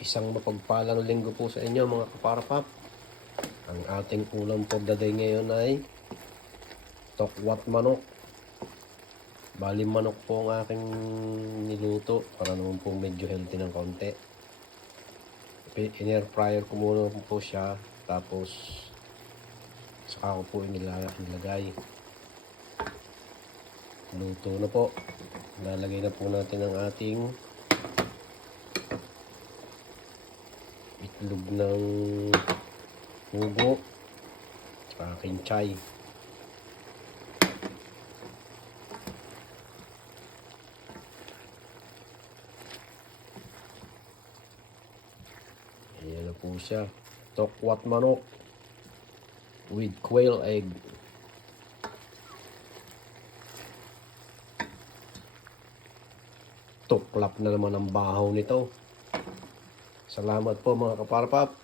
Isang mapagpalang linggo po sa inyo mga kaparapap. Ang ating ulam for the day ngayon ay tokwat manok. Bali manok po ang aking niluto para naman po medyo healthy ng konti. In-air fryer ko muna po siya, tapos saka ko po inilagay. Luto na po. Lalagay na po natin ang ating itlog ng pugo sa aking chay. Ayan na po siya. Tokwat manok with quail egg. Tuklap na naman ang bahaw nito. Salamat po mga kaparapap.